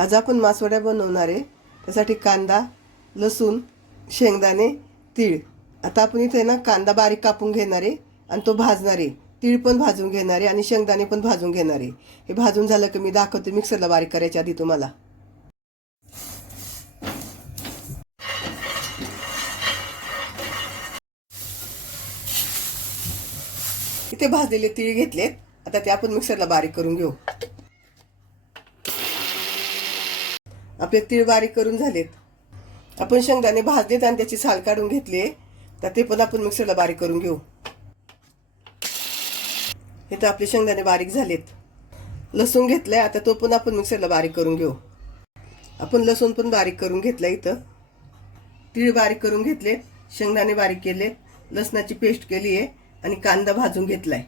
आज आपण मासवड्या बनवणार आहे। त्यासाठी कांदा, लसूण, शेंगदाणे, तीळ। आता आपण इथे ना कांदा बारीक कापून घेणार आहे आणि तो भाजणार आहे। तीळ पण भाजून घेणार आहे आणि शेंगदाणे पण भाजून घेणार आहे। हे भाजून झालं की मी दाखवते मिक्सरला बारीक करायच्या आधी तुम्हाला। इथे भाजलेले तीळ घेतलेत, आता ते आपण मिक्सरला बारीक करून घेऊ। आपले तीळ बारीक करून झालेत। आपण शेंगदाणे भाजलेत आणि त्याची साल काढून घेतली, तर ते पण आपण मिक्सरला बारीक करून घेऊ। इथे आपले शेंगदाणे बारीक झालेत। लसूण घेतलाय, आता तो पण आपण मिक्सरला बारीक करून घेऊ। आपण लसूण पण बारीक करून घेतलाय। इथं तीळ बारीक करून घेतले, शेंगदाणे बारीक केले, लसणाची पेस्ट केली आहे आणि कांदा भाजून घेतलाय।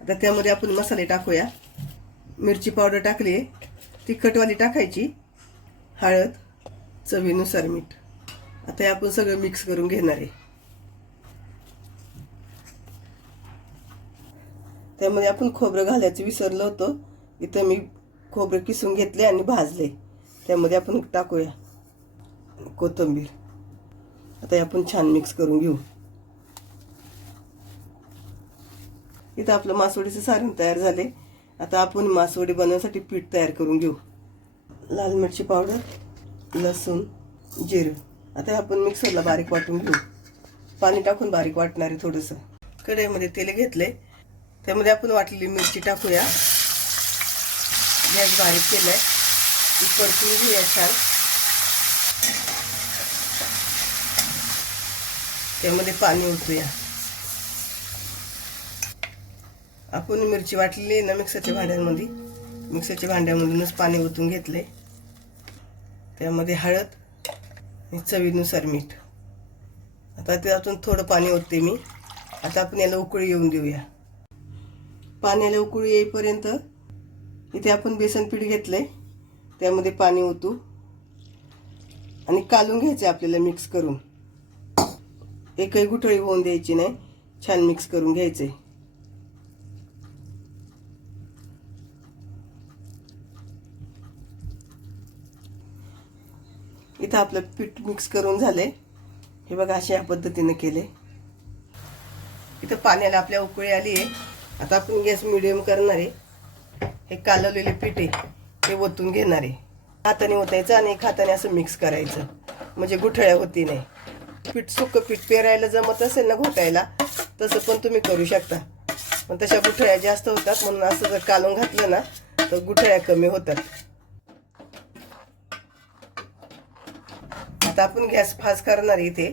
आता त्यामध्ये आपण मसाले टाकूया। मिरची पावडर टाकली आहे, तिखटवाली टाकायची, हळद, चवीनुसार मीठ। आता हे आपण सगळं मिक्स करून घेणार आहे। त्यामध्ये आपण खोबरं घालायचं विसरलो होतो, इथं मी खोबरं किसून घेतले आणि भाजले। त्यामध्ये आपण टाकूया कोथिंबीर। आता हे आपण छान मिक्स करून घेऊ। इथं आपलं मासवडीचं सारण तयार झाले। आता आपण मासवडी बनवण्यासाठी पीठ तयार करून घेऊ। लाल मिरची पावडर, लसूण, जिरं। आता आपण मिक्सरला बारीक वाटून घेऊ। पाणी टाकून बारीक वाटणार आहे थोडंसं। कढईमध्ये तेल घेतले, त्यामध्ये आपण वाटलेली मिरची टाकूया। गॅस बारीक केलाय, परतून घेऊया छान। त्यामध्ये पाणी ओतूया। आपण मिरची वाटलेली ना मिक्सरच्या भांड्यामधूनच पाणी ओतून घेतले। त्यामध्ये हळद आणि चवीनुसार मीठ। आता त्यातून थोडं पाणी ओतते मी। आता आपण याला उकळी येऊन देऊया। पाण्याला उकळी येईपर्यंत इथे आपण बेसन पीठ घेतले, त्यामध्ये पाणी ओतू आणि कालून घ्यायचे आपल्याला मिक्स करून। एकही गुठळी होऊन द्यायची नाही, छान मिक्स करून घ्यायचे। इथं आपलं पीठ मिक्स करून झाले, हे बघा अशा पद्धतीने केले। इथं पाण्याला आपल्या उकळी आली आहे। आता आपण गॅस मिडियम करणार आहे। हे कालवलेले पीठ आहे ते ओतून घेणार आहे। हाताने ओतायचं आणि एक हाताने असं मिक्स करायचं, म्हणजे गुठळ्या होती नाही। पीठ सुकं पीठ पेरायला जमत असेल ना घोटायला, तसं पण तुम्ही करू शकता, पण तशा गुठळ्या जास्त होतात। म्हणून असं जर कालवून घातलं ना तर गुठळ्या कमी होतात। आता आपण गॅस फास्ट करणार इथे।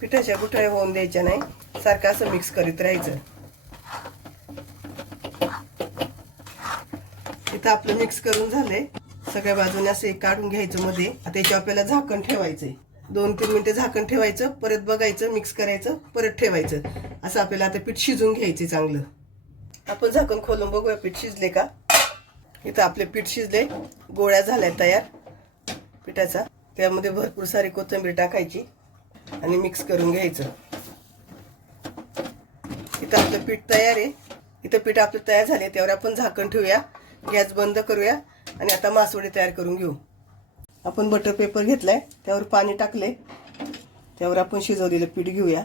पिठाच्या गुठळ्या होऊन द्यायच्या नाही, सारखं असं मिक्स करीत राहायचं। इथं आपलं मिक्स करून झालंय, सगळ्या बाजूने असं काढून घ्यायचं मध्ये। आता याच्यावर आपल्याला झाकण ठेवायचंय, 2-3 मिनिटं झाकण ठेवायचं, परत बघायचं, मिक्स करायचं, परत ठेवायचं। असं आपल्याला आता पीठ शिजून घ्यायचे चांगलं। आपण झाकण खोलून बघूया पीठ शिजले का। इथं आपले पीठ शिजले, गोळ्या झाल्या तयार पिठाचा। त्यामध्ये भरपूर सारी कोथिंबीर टाकायची आणि मिक्स करून घ्यायचं। इथं आपलं पीठ तयार आहे। इथं पीठ आपलं तयार झाले, त्यावर आपण झाकण ठेवूया, गॅस बंद करूया आणि आता मासवडी तयार करून घेऊ। आपण बटर पेपर घेतलाय, त्यावर पाणी टाकले, त्यावर आपण शिजवलेलं पीठ घेऊया।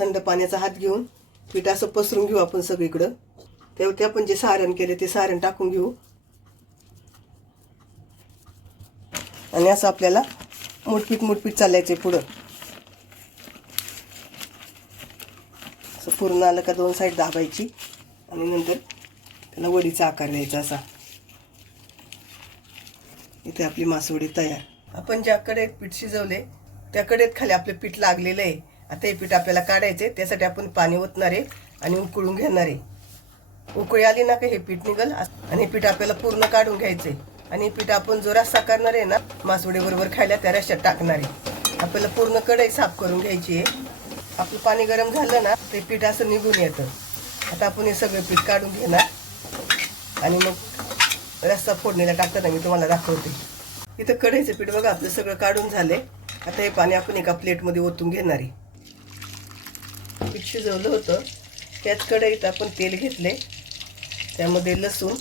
थंड पाण्याचा हात घेऊन पीठ असं पसरून घेऊ आपण सगळीकडं। त्यावरती आपण जे सारण केले ते सारण टाकून घेऊ आणि असं आपल्याला मुठपीठ चालायचे पुढं। असं पूर्ण आलं का 2 साईड दाबायची आणि नंतर त्याला वडीचा आकार द्यायचा असा। इथे आपली मासवडी तयार। आपण ज्या कढईत पीठ शिजवले त्या कढईत खाली आपलं पीठ लागलेलं आहे। आता हे पीठ आपल्याला काढायचे, त्यासाठी आपण पाणी ओतणार आहे आणि उकळून घेणार आहे। उकळी आली ना का हे पीठ निघल आणि हे पीठ आपल्याला पूर्ण काढून घ्यायचंय। आणि पीठ आपण जो रस्सा करणार आहे ना मासवडी बरोबर खायला, त्या रश्श्यात टाकणार आहे। आपल्याला पूर्ण कढई साफ करून घ्यायची आहे। आपलं पाणी गरम झालं ना ते पीठ असं निघून येतं। आता आपण हे सगळं पीठ काढून घेणार आणि मग रस्सा फोडणीला टाकताना मी तुम्हाला दाखवते। इथं कढईचं पीठ बघा आपलं सगळं काढून झाले। आता हे पाणी आपण एका प्लेटमध्ये ओतून घेणार आहे। पीठ शिजवलं होतं त्याच कढईत आपण तेल घेतले, त्यामध्ये लसूण,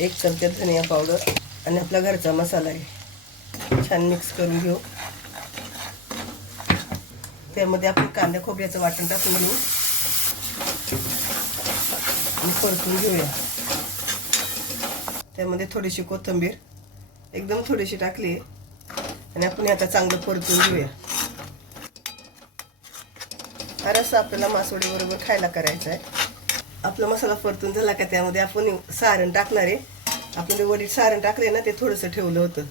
1 चमचा धनिया पावडर आणि आपला घरचा मसाला आहे, छान मिक्स करून घेऊ. त्यामध्ये आपण कांदा खोबऱ्याचं वाटण टाकून घेऊ आणि परतून घेऊया. त्यामध्ये थोडीशी कोथिंबीर, एकदम थोडीशी टाकली आणि आपण आता चांगलं परतून घेऊया. हा रस्सा आपल्याला मासवडी बरोबर खायला करायचा आहे. आपला मसाला परतून झाला का त्यामध्ये आपण सारण टाकणार आहे. आपण ते वडीत सारण टाकले ना, ते थोडंसं ठेवलं होतं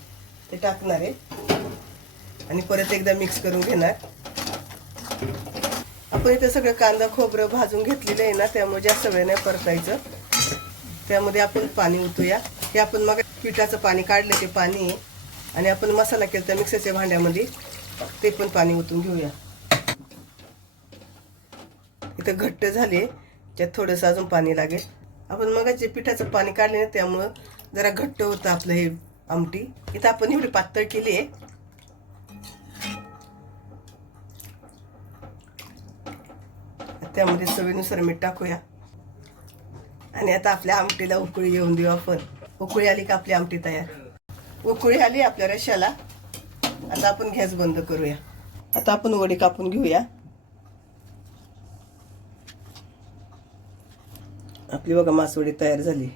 ते टाकणार आहे आणि परत एकदा मिक्स करून घेणार. आपण इथं सगळं कांदा खोबरं भाजून घेतलेलं आहे ना, त्यामुळे जास्त वेळ नाही परतायचं. त्यामध्ये आपण पाणी ओतूया. हे आपण मग पिठाचं पाणी काढलं ते पाणी आहे आणि आपण मसाला केला तर मिक्सरच्या भांड्यामध्ये ते पण पाणी ओतून घेऊया. इथं घट्ट झाले, त्यात थोडंसं अजून पाणी लागेल. आपण मग जे पिठाचं पाणी काढले ना, त्यामुळं जरा घट्ट होतं आपलं हे आमटी. इथं आपण एवढी पातळ केली आहे. त्यामध्ये चवीनुसार मीठ टाकूया आणि आता आपल्या आमटीला उकळी येऊन देऊ आपण. उकळी आली का आपली आमटी तयार. उकळी आली आपल्या रश्श्याला. आता आपण गॅस बंद करूया. आता आपण वडी कापून घेऊया. आपली बघा मासवडी तयार झाली.